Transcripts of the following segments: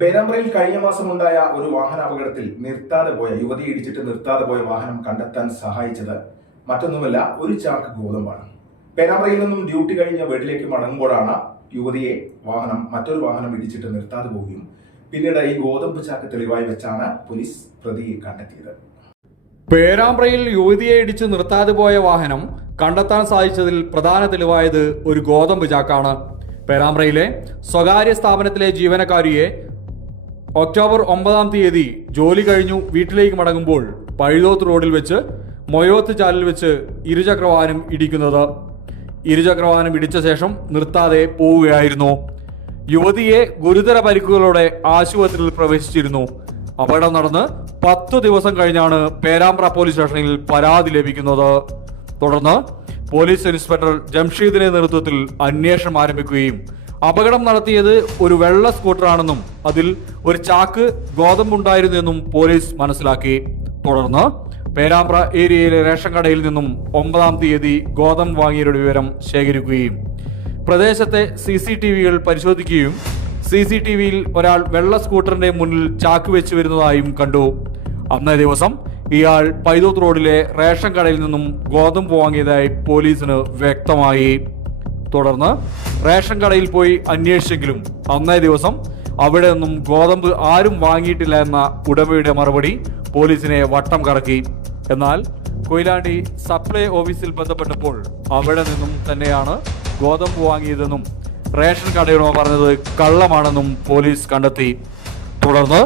പേരാമ്പ്രയിൽ കഴിഞ്ഞ മാസം ഉണ്ടായ ഒരു വാഹനാപകടത്തിൽ നിർത്താതെ പോയ യുവതി ഇടിച്ചിട്ട് നിർത്താതെ പോയ വാഹനം കണ്ടെത്താൻ സഹായിച്ചത് മറ്റൊന്നുമല്ല ഒരു ചാക്ക് ഗോതമ്പാണ്. പേരാമ്പ്രയിൽ നിന്നും ഡ്യൂട്ടി കഴിഞ്ഞ് വീട്ടിലേക്ക് മടങ്ങുമ്പോഴാണ് യുവതിയെ വാഹനം മറ്റൊരു വാഹനം ഇടിച്ചിട്ട് നിർത്താതെ പോവുകയും പിന്നീട് ഈ ഗോതമ്പ് ചാക്ക് തെളിവായി വെച്ചാണ് പോലീസ് പ്രതിയെ കണ്ടെത്തിയത്. പേരാമ്പ്രയിൽ യുവതിയെ ഇടിച്ച് നിർത്താതെ പോയ വാഹനം കണ്ടെത്താൻ സാധിച്ചതിൽ പ്രധാന തെളിവായത് ഒരു ഗോതമ്പ് ചാക്കാണ്. പേരാമ്പ്രയിലെ സ്വകാര്യ സ്ഥാപനത്തിലെ ജീവനക്കാരിയെ ഒക്ടോബർ ഒമ്പതാം തീയതി ജോലി കഴിഞ്ഞു വീട്ടിലേക്ക് മടങ്ങുമ്പോൾ പഴുതോത്ത് റോഡിൽ വെച്ച് മൊയോത്ത് ചാലിൽ വെച്ച് ഇരുചക്രവാഹനം ഇടിക്കുന്നത്. ഇരുചക്രവാഹനം ഇടിച്ച ശേഷം നിർത്താതെ പോവുകയായിരുന്നു. യുവതിയെ ഗുരുതര പരിക്കുകളോടെ ആശുപത്രിയിൽ പ്രവേശിച്ചിരുന്നു. അപകടം നടന്ന് പത്തു ദിവസം കഴിഞ്ഞാണ് പേരാമ്പ്ര പോലീസ് സ്റ്റേഷനിൽ പരാതി ലഭിക്കുന്നത്. തുടർന്ന് പോലീസ് ഇൻസ്പെക്ടർ ജംഷീദിന്റെ നേതൃത്വത്തിൽ അന്വേഷണം ആരംഭിക്കുകയും അപകടം നടത്തിയത് ഒരു വെള്ള സ്കൂട്ടറാണെന്നും അതിൽ ഒരു ചാക്ക് ഗോതമ്പുണ്ടായിരുന്നെന്നും പോലീസ് മനസ്സിലാക്കി. തുടർന്ന് പേരാമ്പ്ര ഏരിയയിലെ റേഷൻ കടയിൽ നിന്നും ഒമ്പതാം തീയതി ഗോതമ്പ് വാങ്ങിയവരുടെ വിവരം ശേഖരിക്കുകയും പ്രദേശത്തെ സി സി ടി വികൾ പരിശോധിക്കുകയും സി സി ടി വിയിൽ ഒരാൾ വെള്ള സ്കൂട്ടറിന്റെ മുന്നിൽ ചാക്ക് വെച്ച് വരുന്നതായും കണ്ടു. അന്നേ ദിവസം ഇയാൾ പൈതൂത്ത് റോഡിലെ റേഷൻ കടയിൽ നിന്നും ഗോതമ്പ് വാങ്ങിയതായി പോലീസിന് വ്യക്തമായി. തുടർന്ന് റേഷൻ കടയിൽ പോയി അന്വേഷിച്ചെങ്കിലും അന്നേ ദിവസം അവിടെ നിന്നും ഗോതമ്പ് ആരും വാങ്ങിയിട്ടില്ല എന്ന ഉടമയുടെ മറുപടി പോലീസിനെ വട്ടം കറക്കി. എന്നാൽ കൊയിലാണ്ടി സപ്ലൈ ഓഫീസിൽ ബന്ധപ്പെട്ടപ്പോൾ അവിടെ നിന്നും തന്നെയാണ് ഗോതമ്പ് വാങ്ങിയതെന്നും റേഷൻ കടയുടമ പറഞ്ഞത് കള്ളമാണെന്നും പോലീസ് കണ്ടെത്തി. തുടർന്ന്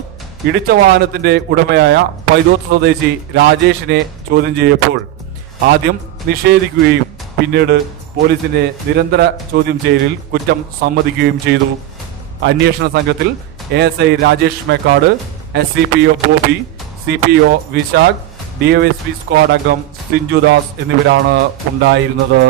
ഇടിച്ച വാഹനത്തിന്റെ ഉടമയായ പൈതോത്ത് സ്വദേശി രാജേഷിനെ ചോദ്യം ചെയ്യപ്പോൾ ആദ്യം നിഷേധിക്കുകയും പിന്നീട് പോലീസിന്റെ നിരന്തര ചോദ്യം ചെയ്യലിൽ കുറ്റം സമ്മതിക്കുകയും ചെയ്തു. അന്വേഷണ സംഘത്തിൽ A S I Rajesh Mekkad S C P O Bobby C P O Vishakh D S P squad അംഗം സിഞ്ചുദാസ് എന്നിവരാണ് ഉണ്ടായിരുന്നത്.